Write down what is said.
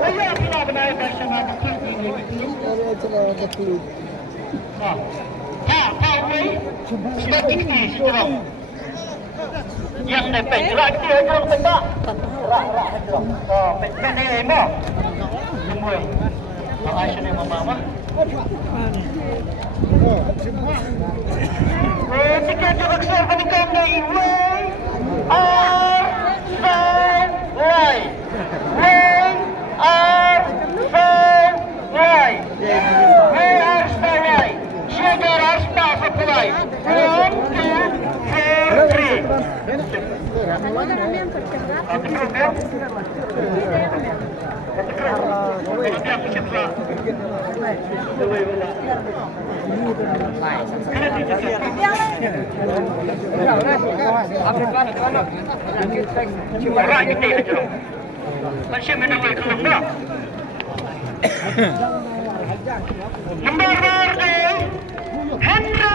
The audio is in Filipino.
Kaya pinaganayan siya nga bakit. Kaway, semakin ni sejarah. Yang nepek, rak dia orang benda. Rak. Oh, pek ni emo. Semua. Apa sih ni mama? Jika jarak saya panikan ni way, way, Sugar Asta supply. 1, 2, 3. Masih menawar kelum dah. Number 4, Henry.